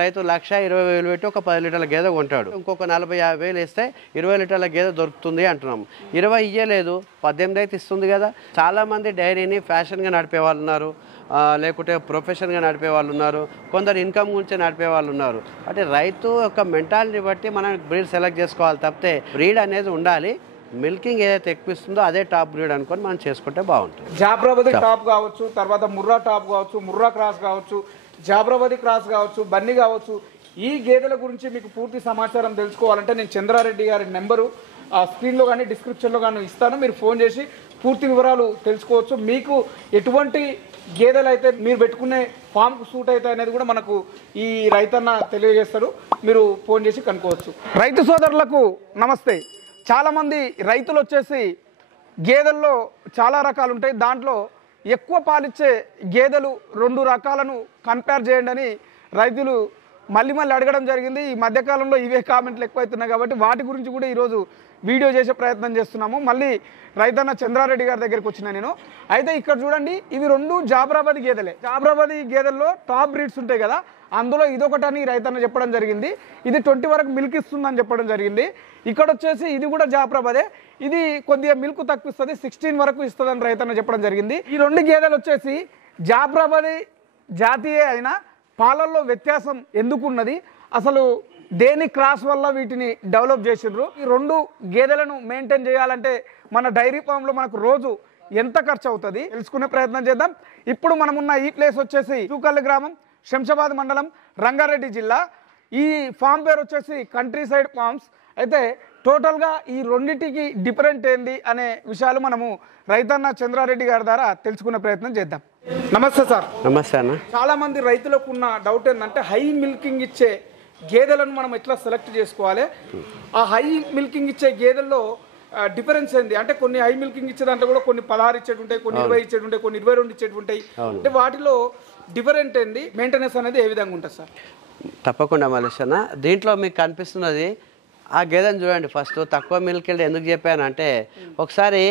రైతు 1,20,000 పెట్టి ఒక 10 లీటర్ల గేదె కొంటాడు. ఇంకొక 40,000-50,000 ఇస్తే 20 లీటర్ల గేదె దొరుకుతుంది అంటున్నాం. 20 ఇయ్యలేదు, 18 అయితే ఇస్తుంది కదా. చాలామంది డైరీని ఫ్యాషన్గా నడిపే వాళ్ళు ఉన్నారు, లేకుంటే ప్రొఫెషన్గా నడిపే వాళ్ళు ఉన్నారు, కొందరు ఇన్కమ్ గురించి నడిపే వాళ్ళు ఉన్నారు. అంటే రైతు యొక్క మెంటాలిటీ బట్టి మనం బ్రీడ్ సెలెక్ట్ చేసుకోవాలి తప్పితే బ్రీడ్ అనేది ఉండాలి. మిల్కింగ్ ఏదైతే ఎక్కువ ఇస్తుందో అదే టాప్ బ్రీడ్ అనుకొని మనం చేసుకుంటే బాగుంటుంది. జాఫ్రాబాదీ టాప్ కావచ్చు, తర్వాత ముర్రా టాప్ కావచ్చు, ముర్రా క్రాస్ కావచ్చు, జాఫ్రాబాదీ క్రాస్ కావచ్చు, బన్నీ కావచ్చు. ఈ గేదెల గురించి మీకు పూర్తి సమాచారం తెలుసుకోవాలంటే నేను చంద్రారెడ్డి గారి నెంబరు స్క్రీన్లో కానీ డిస్క్రిప్షన్లో కానీ ఇస్తాను. మీరు ఫోన్ చేసి పూర్తి వివరాలు తెలుసుకోవచ్చు. మీకు ఎటువంటి గేదెలు అయితే మీరు పెట్టుకునే ఫామ్కు సూట్ అవుతాయి అనేది కూడా మనకు ఈ రైతన్న తెలియజేస్తాడు. మీరు ఫోన్ చేసి కనుక్కోవచ్చు. రైతు సోదరులకు నమస్తే. చాలామంది రైతులు వచ్చేసి గేదెల్లో చాలా రకాలు ఉంటాయి, దాంట్లో ఎక్కువ పాలిచ్చే గేదెలు 2 రకాలను కంపేర్ చేయండి అని రైతులు మళ్ళీ అడగడం జరిగింది. ఈ మధ్యకాలంలో ఇవే కామెంట్లు ఎక్కువైతున్నాయి కాబట్టి వాటి గురించి కూడా ఈరోజు వీడియో చేసే ప్రయత్నం చేస్తున్నాము. మళ్ళీ రైతన్న చంద్రారెడ్డి గారి దగ్గరికి వచ్చిన నేను. అయితే ఇక్కడ చూడండి, ఇవి 2 జాఫ్రాబాదీ గేదెలే. జాఫ్రాబాదీ గేదెల్లో టాప్ బ్రీడ్స్ ఉంటాయి కదా, అందులో ఇదొకటని రైతన్న చెప్పడం జరిగింది. ఇది 20 వరకు మిల్క్ ఇస్తుందని చెప్పడం జరిగింది. ఇక్కడ వచ్చేసి ఇది కూడా జాఫ్రాబాదే, ఇది కొద్దిగా మిల్క్ తక్కువ ఇస్తుంది, 16 వరకు ఇస్తుందని రైతన్న చెప్పడం జరిగింది. ఈ 2 గేదెలు వచ్చేసి జాఫ్రాబాదీ జాతీయ అయినా పాలల్లో వ్యత్యాసం ఎందుకున్నది, అసలు దేని క్రాస్ వల్ల వీటిని డెవలప్ చేసిండ్రు, ఈ 2 గేదెలను మెయింటైన్ చేయాలంటే మన డైరీ ఫామ్లో మనకు రోజు ఎంత ఖర్చు అవుతుంది తెలుసుకునే ప్రయత్నం చేద్దాం. ఇప్పుడు మనమున్న ఈ ప్లేస్ వచ్చేసి చూకల్లి గ్రామం, శంషాబాద్ మండలం, రంగారెడ్డి జిల్లా. ఈ ఫామ్ పేరు వచ్చేసి కంట్రీ సైడ్ ఫార్మ్స్. అయితే టోటల్గా ఈ రెండింటికి డిఫరెంట్ ఏంది అనే విషయాలు మనము రైతన్న చంద్రారెడ్డి గారి ద్వారా తెలుసుకునే ప్రయత్నం చేద్దాం. నమస్తే సార్. నమస్తే అన్న. చాలా మంది రైతులకు ఉన్న డౌట్ ఏంటంటే హై మిల్కింగ్ ఇచ్చే గేదెలను మనం ఎట్లా సెలెక్ట్ చేసుకోవాలి, ఆ హై మిల్కింగ్ ఇచ్చే గేదెల్లో డిఫరెన్స్ ఏంది అంటే కొన్ని హై మిల్కింగ్ ఇచ్చేదంటే కూడా కొన్ని 16 ఇచ్చేటి ఉంటాయి, కొన్ని 20 ఇచ్చేటి ఉంటాయి, కొన్ని 22 ఇచ్చేటి ఉంటాయి. అంటే వాటిలో డిఫరెంట్ ఏంది, మెయింటెనెన్స్ అనేది ఏ విధంగా ఉంటుంది సార్? తప్పకుండా మలేష్ అన్న. దీంట్లో మీకు కనిపిస్తున్నది ఆ గేదెని చూడండి. ఫస్ట్ తక్కువ మిల్క్ వెళ్ళి ఎందుకు చెప్పానంటే, ఒకసారి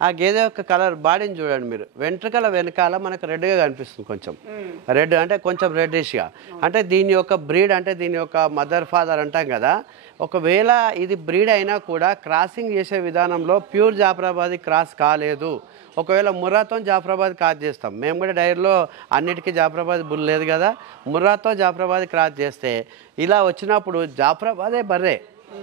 ఆ గేదె యొక్క కలర్ బాడీని చూడండి మీరు. వెంట్రుకల వెనకాల మనకు రెడ్గా కనిపిస్తుంది, కొంచెం రెడ్ అంటే కొంచెం రెడ్డిష్గా. అంటే దీని యొక్క బ్రీడ్ అంటే దీని యొక్క మదర్ ఫాదర్ అంటాం కదా. ఒకవేళ ఇది బ్రీడ్ అయినా కూడా క్రాసింగ్ చేసే విధానంలో ప్యూర్ జాఫ్రాబాదీ క్రాస్ కాలేదు. ఒకవేళ ముర్రాతో జాఫ్రాబాద్ క్రాస్ చేస్తాం, మేము కూడా డైరీలో అన్నిటికీ జాఫ్రాబాద్ బుల్ లేదు కదా, ముర్రాతో జాఫ్రాబాద్ క్రాస్ చేస్తే ఇలా వచ్చినప్పుడు జాఫ్రాబాదే బర్రే,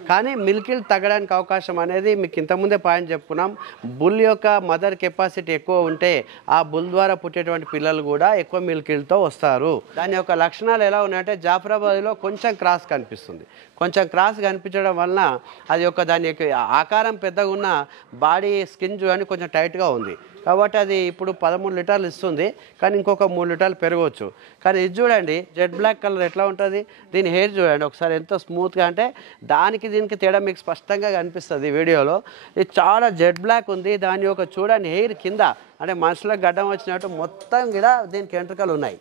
కానీ మిల్కిల్ తగ్గడానికి అవకాశం అనేది మీకు ఇంతకుముందే పాయింట్ చెప్పుకున్నాం. బుల్ యొక్క మదర్ కెపాసిటీ ఎక్కువ ఉంటే ఆ బుల్ ద్వారా పుట్టేటువంటి పిల్లలు కూడా ఎక్కువ మిల్కిల్తో వస్తారు. దాని యొక్క లక్షణాలు ఎలా ఉన్నాయంటే జాఫ్రాబాద్లో కొంచెం క్రాస్ కనిపిస్తుంది. కొంచెం క్రాస్ కనిపించడం వలన అది యొక్క దాని యొక్క ఆకారం పెద్దగా ఉన్న బాడీ స్కిన్ చూడండి కొంచెం టైట్గా ఉంది కాబట్టి అది ఇప్పుడు 13 లీటర్లు ఇస్తుంది, కానీ ఇంకొక 3 లీటర్లు పెరగవచ్చు. కానీ ఇది చూడండి జెడ్ బ్లాక్ కలర్ ఎట్లా ఉంటుంది, దీని హెయిర్ చూడండి ఒకసారి ఎంత స్మూత్గా, అంటే దానికి దీనికి తేడా మీకు స్పష్టంగా కనిపిస్తుంది వీడియోలో. ఇది చాలా జెడ్ బ్లాక్ ఉంది. దాని యొక్క చూడండి హెయిర్ కింద అంటే మనుషులకు గడ్డం వచ్చినట్టు మొత్తం కూడా దీనికి వెంట్రుకలు ఉన్నాయి.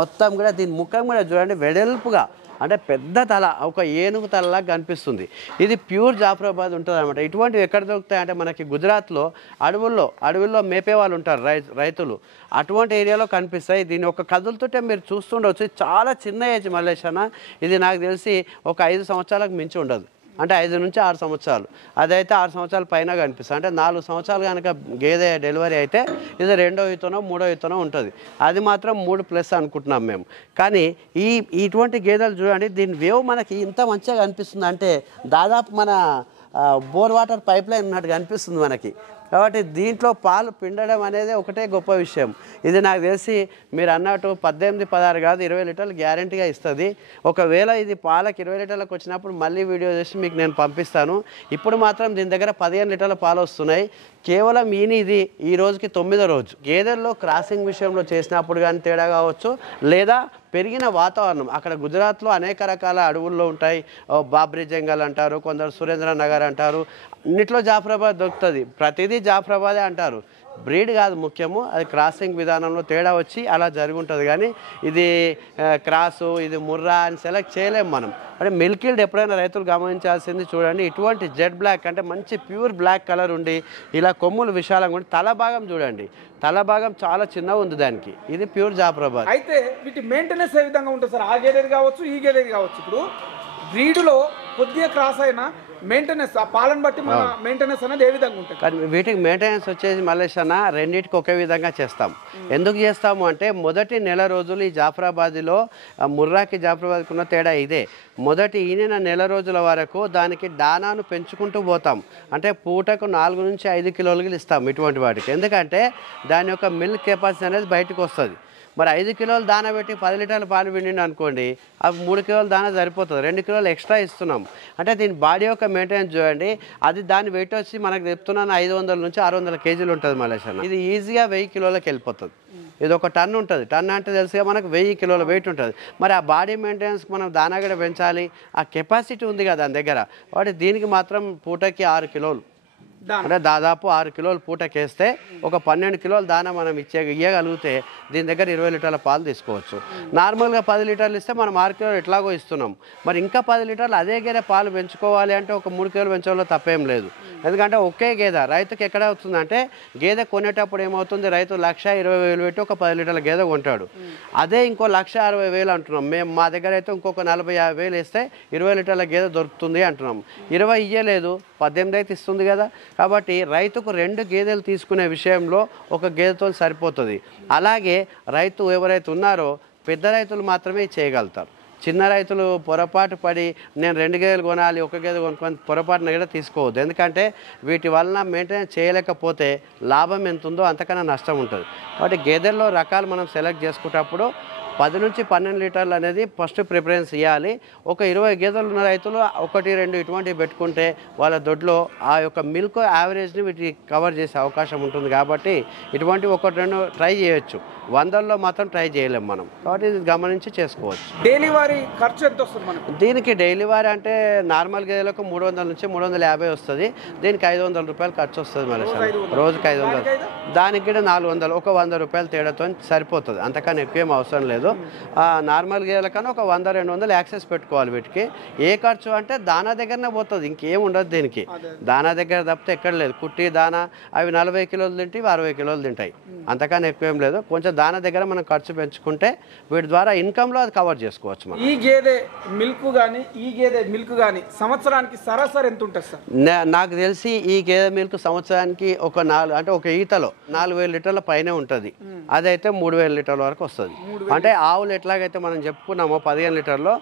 మొత్తం కూడా దీని ముఖం కూడా చూడండి వెడల్పుగా, అంటే పెద్ద తల, ఒక ఏనుగు తలలాగా కనిపిస్తుంది. ఇది ప్యూర్ జాఫ్రాబాద్ ఉంటుంది అనమాట. ఇటువంటివి ఎక్కడ దొరుకుతాయంటే మనకి గుజరాత్లో అడవుల్లో మేపే వాళ్ళు ఉంటారు రైతులు, అటువంటి ఏరియాలో కనిపిస్తాయి. దీని ఒక కదులుతుంటే మీరు చూస్తుండవచ్చు. చాలా చిన్న ఏజ్ మల్లేష్ అన్న, ఇది నాకు తెలిసి ఒక 5 సంవత్సరాలకు మించి ఉండదు, అంటే 5 నుంచి 6 సంవత్సరాలు. అదైతే 6 సంవత్సరాల పైన కనిపిస్తుంది. అంటే 4 సంవత్సరాలు కనుక గేదె డెలివరీ అయితే ఇది 2వ ఈతనో 3వ ఈతనో ఉంటుంది. అది మాత్రం 3+ అనుకుంటున్నాం మేము. కానీ ఇటువంటి గేదెలు చూడండి, దీని వేవ్ మనకి ఇంత మంచిగా కనిపిస్తుంది అంటే దాదాపు మన బోర్ వాటర్ పైప్ లైన్ ఉన్నట్టు కనిపిస్తుంది మనకి. కాబట్టి దీంట్లో పాలు పిండడం అనేది ఒకటే గొప్ప విషయం. ఇది నాకు తెలిసి మీరు అన్నట్టు 18-16 కాదు 20 లీటర్లు గ్యారంటీగా ఇస్తుంది. ఒకవేళ ఇది పాలకు 20 లీటర్లకు వచ్చినప్పుడు మళ్ళీ వీడియో చేసి మీకు నేను పంపిస్తాను. ఇప్పుడు మాత్రం దీని దగ్గర 15 లీటర్ల పాలు వస్తున్నాయి. కేవలం ఇది ఈ రోజుకి 9వ రోజు. గేదెల్లో క్రాసింగ్ విషయంలో చేసినప్పుడు కానీ తేడా కావచ్చు, లేదా పెరిగిన వాతావరణం. అక్కడ గుజరాత్లో అనేక రకాల అడవుల్లో ఉంటాయి, బాబ్రీ జంగల్ అంటారు, కొందరు సురేంద్ర నగర్ అంటారు, అన్నిట్లో జాఫ్రాబాద్ దొరుకుతుంది, ప్రతిదీ జాఫ్రాబాదే అంటారు. బ్రీడ్ కాదు ముఖ్యము, అది క్రాసింగ్ విధానంలో తేడా వచ్చి అలా జరిగి ఉంటుంది. కానీ ఇది క్రాసు, ఇది ముర్రా అని సెలెక్ట్ చేయలేము మనం. అంటే మిల్కీల్డ్ ఎప్పుడైనా రైతులు గమనించాల్సింది చూడండి, ఇటువంటి జెడ్ బ్లాక్ అంటే మంచి ప్యూర్ బ్లాక్ కలర్ ఉండి ఇలా కొమ్ములు విశాలంగా ఉండి తల భాగం చూడండి, తల భాగం చాలా చిన్నగా ఉంది దానికి. ఇది ప్యూర్ జాఫ్రాబాద్. అయితే వీటి మెయింటెనెన్స్ ఏ విధంగా ఉంటుంది సార్? ఆ గేదెది కావచ్చు, ఈ గేదెది కావచ్చు. ఇప్పుడు బ్రీడ్లో కొద్దిగా క్రాస్ అయినా మెయింటెనెన్స్, ఆ పాలను బట్టి మన మెయింటెనెన్స్ అనేది ఏ విధంగా ఉంటుంది? కానీ వీటికి మెయింటెనెన్స్ వచ్చేసి మల్లేష్ అన్న రెండింటికి ఒకే విధంగా చేస్తాం. ఎందుకు చేస్తాము అంటే మొదటి నెల రోజులు ఈ జాఫ్రాబాద్లో ముర్రాకి జాఫ్రాబాద్కి ఉన్న తేడా ఇదే. మొదటి ఈనిన నెల రోజుల వరకు దానికి దానాను పెంచుకుంటూ పోతాం. అంటే పూటకు 4 నుంచి 5 కిలోలు ఇస్తాం ఇటువంటి వాటికి. ఎందుకంటే దాని యొక్క మిల్క్ కెపాసిటీ అనేది బయటకు వస్తుంది. మరి 5 కిలోలు దానా పెట్టి 10 లీటర్ల పాలు పిండి అనుకోండి, అవి 3 కిలోలు దానా సరిపోతుంది. 2 కిలోలు ఎక్స్ట్రా ఇస్తున్నాం. అంటే దీని బాడీ యొక్క మెయింటెనెన్స్ చూడండి. అది దాని వెయిట్ వచ్చి మనకు చెప్తున్నాను 500 నుంచి 600 కేజీలు ఉంటుంది మలేష్ అన్న. ఇది ఈజీగా 1000 కిలోలకు వెళ్ళిపోతుంది. ఇది ఒక టన్ ఉంటుంది. టన్ అంటే తెలుసుగా మనకు 1000 కిలోల వెయిట్ ఉంటుంది. మరి ఆ బాడీ మెయింటెనెన్స్కి మనం దానా కూడా పెంచాలి. ఆ కెపాసిటీ ఉంది కదా దాని దగ్గర. కాబట్టి దీనికి మాత్రం పూటకి 6 కిలోలు అంటే దాదాపు 6 కిలోలు పూటకేస్తే ఒక 12 కిలోలు దానా మనం ఇవ్వగలిగితే దీని దగ్గర 20 లీటర్ల పాలు తీసుకోవచ్చు. నార్మల్గా 10 లీటర్లు ఇస్తే మనం 6 కిలోలు ఎట్లాగో ఇస్తున్నాం. మరి ఇంకా 10 లీటర్లు అదే గేదె పాలు పెంచుకోవాలి అంటే ఒక 3 కిలోలు పెంచడంలో తప్పేం లేదు. ఎందుకంటే ఒకే గేదె రైతుకి ఎక్కడ అవుతుందంటే గేదె కొనేటప్పుడు ఏమవుతుంది, రైతు 1,20,000 పెట్టి ఒక 10 లీటర్ల గేదె కొంటాడు. అదే ఇంకో 1,60,000 అంటున్నాం మేము. మా దగ్గర అయితే ఇంకొక 40,000-50,000 వేస్తే 20 లీటర్ల గేదె దొరుకుతుంది అంటున్నాం. 20 ఇయ్యలేదు, 18 అయితే ఇస్తుంది కదా. కాబట్టి రైతుకు 2 గేదెలు తీసుకునే విషయంలో ఒక గేదెతో సరిపోతుంది. అలాగే రైతు ఎవరైతే ఉన్నారో పెద్ద రైతులు మాత్రమే చేయగలుగుతారు. చిన్న రైతులు పొరపాటు పడి నేను 2 గేదెలు కొనాలి, 1 గేదె కొనుక్కొని పొరపాటున కూడా తీసుకోవద్దు. ఎందుకంటే వీటి వలన మెయింటెనెన్స్ చేయలేకపోతే లాభం ఎంత ఉందో అంతకన్నా నష్టం ఉంటుంది. కాబట్టి గేదెల్లో రకాలు మనం సెలెక్ట్ చేసుకునేటప్పుడు 10 నుంచి 12 లీటర్లు అనేది ఫస్ట్ ప్రిఫరెన్స్ ఇవ్వాలి. ఒక 20 గేదెలు ఉన్న రైతులు 1-2 ఇటువంటివి పెట్టుకుంటే వాళ్ళ దొడ్లో ఆ యొక్క మిల్క్ యావరేజ్ని వీటికి కవర్ చేసే అవకాశం ఉంటుంది. కాబట్టి ఇటువంటి 1-2 ట్రై చేయొచ్చు, 100లో మాత్రం ట్రై చేయలేము మనం. కాబట్టి ఇది గమనించి చేసుకోవచ్చు. డైలీ వారి ఖర్చు ఎంత వస్తుంది మనకు? దీనికి డైలీ వారి అంటే నార్మల్ గేదెలకు 300 నుంచి 350 వస్తుంది. దీనికి 500 రూపాయలు ఖర్చు వస్తుంది మళ్ళీ రోజుకి 500. దానికి కూడా 400, ఒక 100 రూపాయలు తేడాతో సరిపోతుంది. అంతకన్నా ఎక్కువేం అవసరం లేదు. నార్మల్ గేదెల కన్నా ఒక 100-200 యాక్సెస్ పెట్టుకోవాలి వీటికి. ఏ ఖర్చు అంటే దానా దగ్గరనే పోతుంది, ఇంకేం ఉండదు దీనికి. దానా దగ్గర తప్పితే ఎక్కడ లేదు. కుట్టి దానా అవి 40 కిలోలు తింటే 60 కిలోలు తింటాయి. అంతకన్నా ఎక్కువేం లేదు. కొంచెం దానా దగ్గర మనం ఖర్చు పెంచుకుంటే వీటి ద్వారా ఇన్కంలో అది కవర్ చేసుకోవచ్చు మనం. ఈ గేదె మిల్క్ కానీ ఈ గేదె మిల్క్ కానీ సంవత్సరానికి సరాసరి ఎంత ఉంటుంది సార్? నాకు తెలిసి ఈ గేదె మిల్క్ సంవత్సరానికి ఒక 4 అంటే ఒక ఈతలో 4,000 లీటర్ల పైనే ఉంటుంది. అదైతే 3,000 లీటర్ల వరకు వస్తుంది. అంటే ఆవులు ఎట్లాగైతే మనం చెప్పుకున్నామో 15 లీటర్లో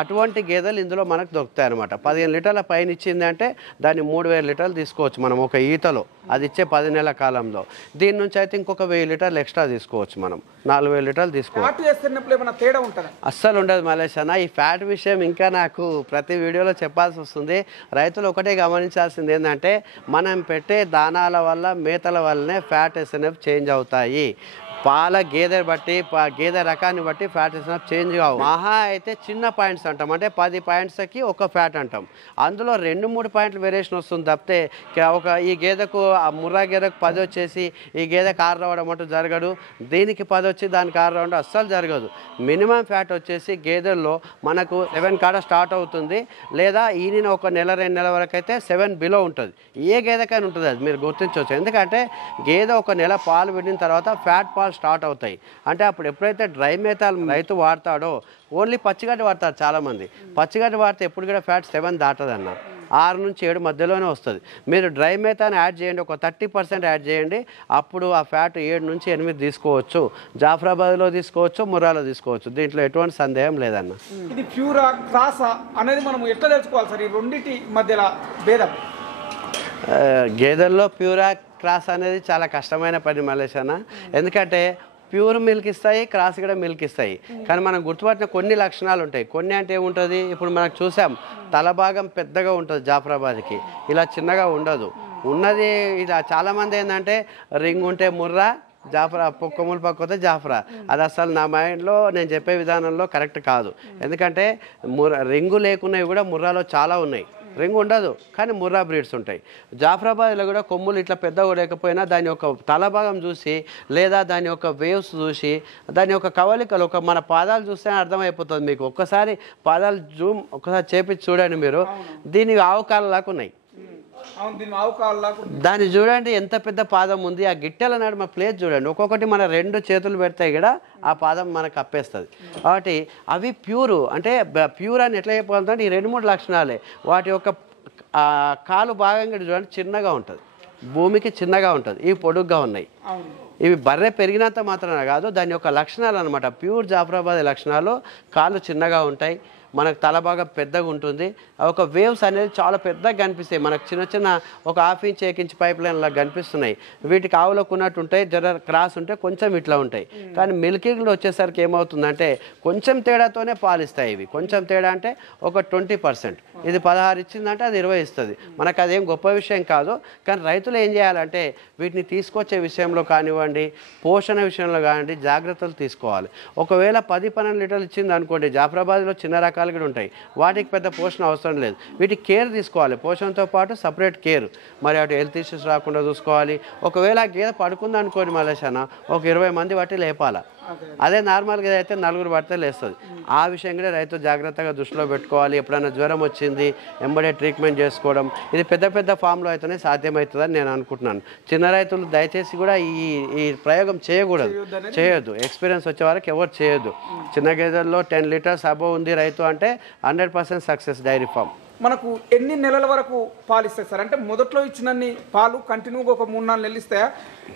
అటువంటి గేదెలు ఇందులో మనకు దొరుకుతాయి అనమాట. 15 లీటర్ల పైన ఇచ్చింది అంటే దాన్ని 3,000 లీటర్లు తీసుకోవచ్చు మనం ఒక ఈతలో. అది ఇచ్చే 10 నెలల కాలంలో. దీని నుంచి అయితే ఇంకొక 1000 లీటర్లు ఎక్స్ట్రా తీసుకోవచ్చు మనం. 4,000 లీటర్లు తీసుకోవచ్చు. అస్సలు ఉండదు మలేష్ అన్న. ఈ ఫ్యాట్ విషయం ఇంకా నాకు ప్రతి వీడియోలో చెప్పాల్సి వస్తుంది. రైతులు ఒకటే గమనించాల్సింది ఏంటంటే మనం పెట్టే దానాల వల్ల మేతల వల్లనే ఫ్యాట్ ఎస్ఎన్ఎఫ్ చేంజ్ అవుతాయి. పాల గేదె బట్టి గేదె రకాన్ని బట్టి ఫ్యాట్ ఎస్ఎన్ఎఫ్ చేంజ్ కావు. మహా అయితే చిన్న పాయింట్స్ అంటాం, అంటే 10 పాయింట్స్కి ఒక ఫ్యాట్ అంటాం. అందులో 2-3 పాయింట్లు వేరియేషన్ వస్తుంది తప్పితే ఒక ఈ గేదెకు ఆ ముర్రా గేదెకు 10 వచ్చేసి ఈ గేదెకు 6 రావడం అంటూ జరగదు. దీనికి 10 వచ్చి దానికి 6 రావడం అస్సలు జరగదు. మినిమం ఫ్యాట్ వచ్చేసి గేదెల్లో మనకు 7 కాడ స్టార్ట్ అవుతుంది. లేదా ఈయన ఒక 1-2 నెలల వరకు అయితే 7 బిలో ఉంటుంది. ఏ గేదెకైనా ఉంటుంది, అది మీరు గుర్తించవచ్చు. ఎందుకంటే గేదె ఒక నెల పాలు పెట్టిన తర్వాత ఫ్యాట్ పాలు స్టార్ట్ అవుతాయి. అంటే అప్పుడు ఎప్పుడైతే డ్రై మేతాలు రైతు వాడతాడో, ఓన్లీ పచ్చిగడ్డి వాడతారు చాలామంది. పచ్చిగడ్డి వాడితే ఎప్పుడు కూడా ఫ్యాట్ 7 దాటదన్న, 6 నుంచి 7 మధ్యలోనే వస్తుంది. మీరు డ్రై మేతాన్ని యాడ్ చేయండి, ఒక 30% యాడ్ చేయండి. అప్పుడు ఆ ఫ్యాట్ 7 నుంచి 8 తీసుకోవచ్చు. జాఫ్రాబాద్లో తీసుకోవచ్చు, ముర్రాలో తీసుకోవచ్చు. దీంట్లో ఎటువంటి సందేహం లేదన్న. ఇది ప్యూరా క్రాసా అనేది మనం ఎట్లా తెలుసుకోవాలి సార్? ఈ రెండింటి మధ్యలో భేదం గేదెల్లో ప్యూరా క్రాస్ అనేది చాలా కష్టమైన పని మలేష్ అన్న. ఎందుకంటే ప్యూర్ మిల్క్ ఇస్తాయి, క్రాస్ కూడా మిల్క్ ఇస్తాయి. కానీ మనం గుర్తుపట్టిన కొన్ని లక్షణాలు ఉంటాయి. కొన్ని అంటే ఏముంటుంది, ఇప్పుడు మనకు చూసాం తల భాగం పెద్దగా ఉంటుంది జాఫ్రాబాద్కి, ఇలా చిన్నగా ఉండదు. ఉన్నది ఇలా చాలామంది ఏంటంటే రింగ్ ఉంటే ముర్రా, జాఫ్రా కొమ్ములు పక్కపోతే జాఫ్రా. అది అసలు నా మైండ్లో నేను చెప్పే విధానంలో కరెక్ట్ కాదు. ఎందుకంటే రింగు లేకున్నవి కూడా ముర్రాలో చాలా ఉన్నాయి. రింగ్ ఉండదు, కానీ ముర్రా బ్రీడ్స్ ఉంటాయి. జాఫ్రాబాద్లో కూడా కొమ్ములు ఇట్లా పెద్దగా లేకపోయినా దాని యొక్క తల భాగం చూసి లేదా దాని యొక్క వేవ్స్ చూసి దాని యొక్క కవలికలు ఒక మన పాదాలు చూస్తే అర్థమైపోతుంది మీకు. ఒక్కసారి పాదాలు జూమ్ ఒక్కసారి చేపించి చూడండి మీరు, దీనికి ఆవుకాళ్ళలాగా ఉన్నాయి. దాన్ని చూడండి ఎంత పెద్ద పాదం ఉంది, ఆ గిట్టెల నడుమ ప్లేస్ చూడండి, ఒక్కొక్కటి మన 2 చేతులు పెడితే కూడా ఆ పాదం మనకు కప్పేస్తుంది. కాబట్టి అవి ప్యూరు, అంటే ప్యూర్ అని ఎట్లా చెప్పగలుగుతాం, ఈ 2-3 లక్షణాలే. వాటి యొక్క కాలు భాగంగా చూడండి చిన్నగా ఉంటుంది, భూమికి చిన్నగా ఉంటుంది, ఇవి పొడుగ్గా ఉన్నాయి. ఇవి బర్రె పెరిగినంత మాత్రమే కాదు, దాని యొక్క లక్షణాలు అనమాట. ప్యూర్ జాఫ్రాబాద్ లక్షణాలు, కాళ్ళు చిన్నగా ఉంటాయి, మనకు తల బాగా పెద్దగా ఉంటుంది, ఒక వేవ్స్ అనేది చాలా పెద్దగా కనిపిస్తాయి మనకు, చిన్న చిన్న ఒక 1/2 ఇంచ్ 1 ఇంచ్ పైప్ లైన్ లాగా కనిపిస్తున్నాయి. వీటికి ఆవులకు ఉన్నట్టు ఉంటాయి, జర క్రాస్ ఉంటే కొంచెం ఇట్లా ఉంటాయి. కానీ మిల్కింగ్లో వచ్చేసరికి ఏమవుతుందంటే కొంచెం తేడాతోనే పాలిస్తాయి ఇవి. కొంచెం తేడా అంటే ఒక 20%, ఇది 16 ఇచ్చిందంటే అది 20 ఇస్తుంది. మనకు అదేం గొప్ప విషయం కాదు, కానీ రైతులు ఏం చేయాలంటే వీటిని తీసుకొచ్చే విషయంలో కానివ్వండి, పోషణ విషయంలో కానివ్వండి జాగ్రత్తలు తీసుకోవాలి. ఒకవేళ 10-12 లీటర్లు ఇచ్చింది అనుకోండి, జాఫ్రాబాద్లో చిన్న రకాలు కూడా ఉంటాయి, వాటికి పెద్ద పోషణ అవసరం లేదు. వీటికి కేర్ తీసుకోవాలి, పోషణతో పాటు సపరేట్ కేర్. మరి అటు హెల్త్ ఇష్యూస్ రాకుండా చూసుకోవాలి. ఒకవేళ ఆ గేదె పడుకుంది అనుకోండి మలేషాన, ఒక 20 మంది బట్టి లేపాల. అదే నార్మల్గా అయితే 4 పడితే లేస్తుంది. ఆ విషయం కూడా రైతు జాగ్రత్తగా దృష్టిలో పెట్టుకోవాలి. ఎప్పుడైనా జ్వరం వచ్చింది ఎంబడే ట్రీట్మెంట్ చేసుకోవడం, ఇది పెద్ద పెద్ద ఫామ్లో అయితేనే సాధ్యమవుతుందని నేను అనుకుంటున్నాను. చిన్న రైతులు దయచేసి కూడా ఈ ప్రయోగం చేయొద్దు. ఎక్స్పీరియన్స్ వచ్చే వరకు ఎవరు చేయొద్దు. చిన్న గేదెల్లో 10 లీటర్స్ అబోవ్ ఉంది రైతు అంటే 100% సక్సెస్ డైరీ ఫామ్. మనకు ఎన్ని నెలల వరకు పాలు ఇస్తాయి సార్? అంటే మొదట్లో ఇచ్చినన్ని పాలు కంటిన్యూగా ఒక 3-4 నెలలు ఇస్తాయా?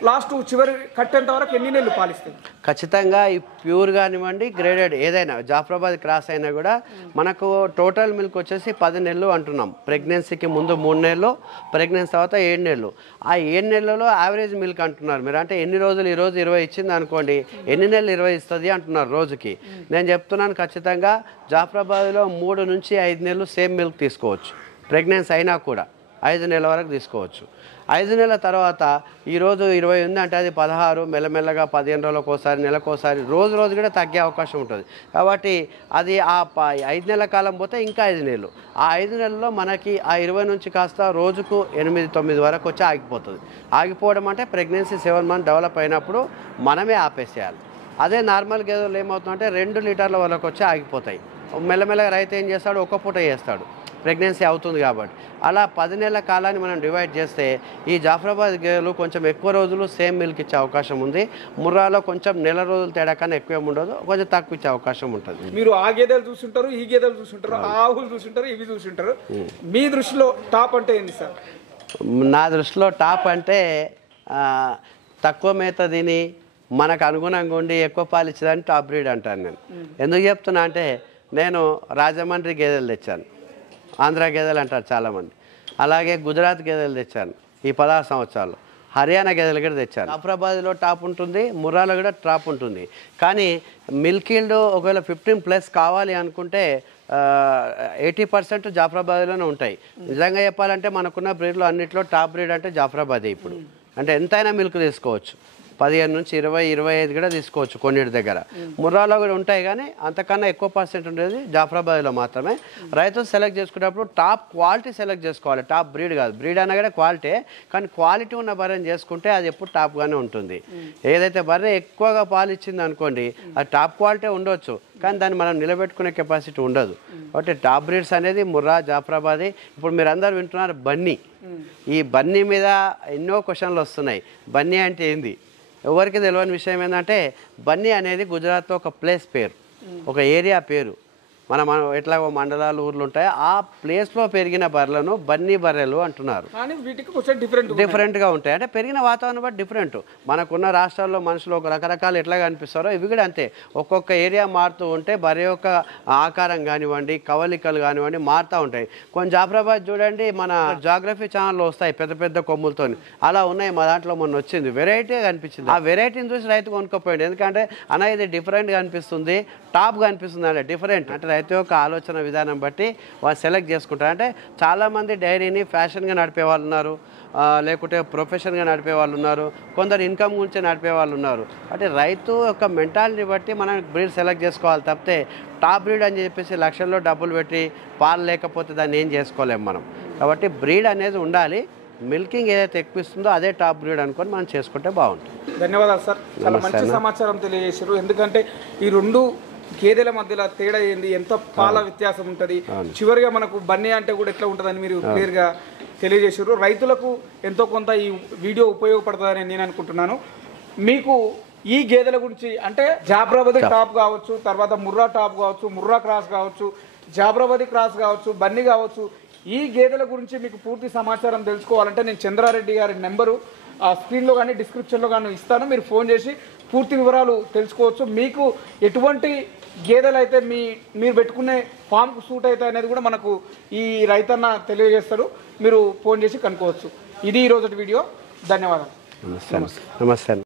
లాస్ట్ చివరి కట్టేంత వరకు ఎన్ని నెలలు పాలిస్తాయి? ఖచ్చితంగా ఈ ప్యూర్ కానివ్వండి, గ్రేడెడ్ ఏదైనా జాఫ్రాబాద్ క్రాస్ అయినా కూడా మనకు టోటల్ మిల్క్ వచ్చేసి 10 నెలలు అంటున్నాం. ప్రెగ్నెన్సీకి ముందు 3 నెలలు, ప్రెగ్నెన్సీ తర్వాత 7 నెలలు. ఆ 7 నెలలలో యావరేజ్ మిల్క్ అంటున్నారు మీరు. అంటే ఎన్ని రోజులు, ఈరోజు 20 ఇచ్చింది అనుకోండి, ఎన్ని నెలలు 20 ఇస్తుంది అంటున్నారు రోజుకి. నేను చెప్తున్నాను ఖచ్చితంగా జాఫ్రాబాద్లో 3 నుంచి 5 నెలలు సేమ్ మిల్క్ తీసుకోవచ్చు. ప్రెగ్నెన్సీ అయినా కూడా 5 నెలల వరకు తీసుకోవచ్చు. 5 నెలల తర్వాత ఈరోజు 20 ఉంది అంటే అది 16, మెల్లమెల్లగా 15 రోజులకు ఒకసారి, నెలకోసారి, రోజు కూడా తగ్గే అవకాశం ఉంటుంది. కాబట్టి అది ఆ 5 నెలల కాలం పోతే ఇంకా 5 నెలలు. ఆ 5 నెలల్లో మనకి ఆ 20 నుంచి కాస్త రోజుకు 8-9 వరకు వచ్చి ఆగిపోతుంది. ఆగిపోవడం అంటే ప్రెగ్నెన్సీ 7 మంత్ డెవలప్ అయినప్పుడు మనమే ఆపేసేయాలి. అదే నార్మల్ గేదెలు ఏమవుతుందంటే 2 లీటర్ల వరకు వచ్చి ఆగిపోతాయి. మెల్లమెల్లగా రైతు ఏం చేస్తాడు, ఒక్క పూట చేస్తాడు, ప్రెగ్నెన్సీ అవుతుంది కాబట్టి. అలా 10 నెలల కాలాన్ని మనం డివైడ్ చేస్తే ఈ జాఫ్రాబాద్ గేదెలు కొంచెం ఎక్కువ రోజులు సేమ్ మిల్క్ ఇచ్చే అవకాశం ఉంది. ముర్రాలో కొంచెం నెల రోజులు తేడా కన్నా ఎక్కువ ఉండదు, కొంచెం తక్కువ ఇచ్చే అవకాశం ఉంటుంది. మీరు ఆ గేదెలు చూస్తుంటారు, ఈ గేదెలు చూస్తుంటారు, ఆవులు చూస్తుంటారు, ఇవి చూస్తుంటారు. మీ దృష్టిలో టాప్ అంటే ఏంటి సార్? నా దృష్టిలో టాప్ అంటే తక్కువ మేత తిని మనకు అనుగుణంగా ఉండి ఎక్కువ పాలు ఇచ్చేదని టాప్ బ్రీడ్ అంటాను నేను. ఎందుకు చెప్తున్నా అంటే నేను రాజమండ్రి గేదెలు తెచ్చాను, ఆంధ్ర గేదెలు అంటారు చాలామంది, అలాగే గుజరాత్ గేదెలు తెచ్చాను ఈ 16 సంవత్సరాలు, హర్యానా గేదెలు కూడా తెచ్చాను. జాఫ్రాబాద్లో టాప్ ఉంటుంది, ముర్రాలో కూడా టాప్ ఉంటుంది. కానీ మిల్క్ ఈల్డ్ ఒకవేళ 15+ కావాలి అనుకుంటే 80% జాఫ్రాబాద్లోనే ఉంటాయి. నిజంగా చెప్పాలంటే మనకున్న బ్రీడ్లో అన్నింటిలో టాప్ బ్రీడ్ అంటే జాఫ్రాబాదే ఇప్పుడు. అంటే ఎంతైనా మిల్క్ తీసుకోవచ్చు, 15 నుంచి 20-25 కూడా తీసుకోవచ్చు కొన్నిటి దగ్గర. ముర్రాలో కూడా ఉంటాయి, కానీ అంతకన్నా ఎక్కువ పర్సెంట్ ఉండేది జాఫ్రాబాద్లో మాత్రమే. రైతులు సెలెక్ట్ చేసుకునేటప్పుడు టాప్ క్వాలిటీ సెలెక్ట్ చేసుకోవాలి, టాప్ బ్రీడ్ కాదు. బ్రీడ్ అన్నా కూడా క్వాలిటీ, కానీ క్వాలిటీ ఉన్న బర్రెని చేసుకుంటే అది ఎప్పుడు టాప్గానే ఉంటుంది. ఏదైతే బర్రె ఎక్కువగా పాలు ఇచ్చింది అనుకోండి, అది టాప్ క్వాలిటీ ఉండొచ్చు, కానీ దాన్ని మనం నిలబెట్టుకునే కెపాసిటీ ఉండదు. కాబట్టి టాప్ బ్రీడ్స్ అనేది ముర్రా, జాఫ్రాబాదీ. ఇప్పుడు మీరు అందరు వింటున్నారు బన్నీ. ఈ బన్నీ మీద ఎన్నో క్వశ్చన్లు వస్తున్నాయి. బన్నీ అంటే ఏంది? ఎవరికి తెలియని విషయం ఏంటంటే బన్నీ అనేది గుజరాత్లో ఒక ప్లేస్ పేరు, ఒక ఏరియా పేరు. మనం ఎట్లా మండలాలు ఊర్లు ఉంటాయో ఆ ప్లేస్లో పెరిగిన బర్రెలను బన్నీ బర్రెలు అంటున్నారు. కానీ వీటికి కొంచెం డిఫరెంట్గా ఉంటాయి. అంటే పెరిగిన వాతావరణం బట్టి డిఫరెంట్. మనకున్న రాష్ట్రాల్లో మనుషులు ఒక రకరకాలు ఎట్లా కనిపిస్తారో ఇవి కూడా అంతే. ఒక్కొక్క ఏరియా మారుతూ ఉంటే బర్రె యొక్క ఆకారం కానివ్వండి, కవలికలు కానివ్వండి మారుతూ ఉంటాయి. కొన్ని జాఫ్రాబాద్ చూడండి, మన జాగ్రఫీ ఛానల్లో వస్తాయి పెద్ద పెద్ద కొమ్ములతో, అలా ఉన్నాయి. మా దాంట్లో మొన్న వచ్చింది, వెరైటీగా కనిపించింది. ఆ వెరైటీని చూసి రైతు కొనుక్కోపోయాడు. ఎందుకంటే అన్న ఇది డిఫరెంట్గా అనిపిస్తుంది, టాప్గా అనిపిస్తుంది అంటే డిఫరెంట్ అంటే రైతు యొక్క ఆలోచన విధానం బట్టి వాళ్ళు సెలెక్ట్ చేసుకుంటారు. అంటే చాలామంది డైరీని ఫ్యాషన్గా నడిపే వాళ్ళు ఉన్నారు, లేకుంటే ప్రొఫెషన్గా నడిపే వాళ్ళు ఉన్నారు, కొందరు ఇన్కమ్ గురించి నడిపే వాళ్ళు ఉన్నారు. అంటే రైతు యొక్క మెంటాలిటీ బట్టి మనం బ్రీడ్ సెలెక్ట్ చేసుకోవాలి తప్పితే టాప్ బ్రీడ్ అని చెప్పేసి లక్షల్లో డబ్బులు పెట్టి పాలు లేకపోతే దాన్ని ఏం చేసుకోలేము మనం. కాబట్టి బ్రీడ్ అనేది ఉండాలి, మిల్కింగ్ ఏదైతే ఎక్కువ ఇస్తుందో అదే టాప్ బ్రీడ్ అనుకొని మనం చేసుకుంటే బాగుంటుంది. ధన్యవాదాలు సార్, చాలా మంచి సమాచారం తెలియజేశారు. ఎందుకంటే ఈ రెండు గేదెల మధ్యలో తేడా ఏంది, ఎంత పాల వ్యత్యాసం ఉంటుంది, చివరిగా మనకు బన్నీ అంటే కూడా ఎట్లా ఉంటుందని మీరు క్లియర్గా తెలియజేశారు. రైతులకు ఎంతో కొంత ఈ వీడియో ఉపయోగపడుతుందని నేను అనుకుంటున్నాను. మీకు ఈ గేదెల గురించి అంటే జాబ్రాబాదీ టాప్ కావచ్చు, తర్వాత ముర్రా టాప్ కావచ్చు, ముర్రా క్రాస్ కావచ్చు, జాబ్రాబాదీ క్రాస్ కావచ్చు, బన్నీ కావచ్చు, ఈ గేదెల గురించి మీకు పూర్తి సమాచారం తెలుసుకోవాలంటే నేను చంద్రారెడ్డి గారి నెంబరు స్క్రీన్లో కానీ డిస్క్రిప్షన్లో కానీ ఇస్తాను. మీరు ఫోన్ చేసి పూర్తి వివరాలు తెలుసుకోవచ్చు. మీకు ఎటువంటి గేదెలు అయితే మీరు పెట్టుకునే ఫామ్కు సూట్ అవుతాయి అనేది కూడా మనకు ఈ రైతన్న తెలియజేస్తారు. మీరు ఫోన్ చేసి కనుక్కోవచ్చు. ఇది ఈరోజు వీడియో. ధన్యవాదాలు. నమస్తే.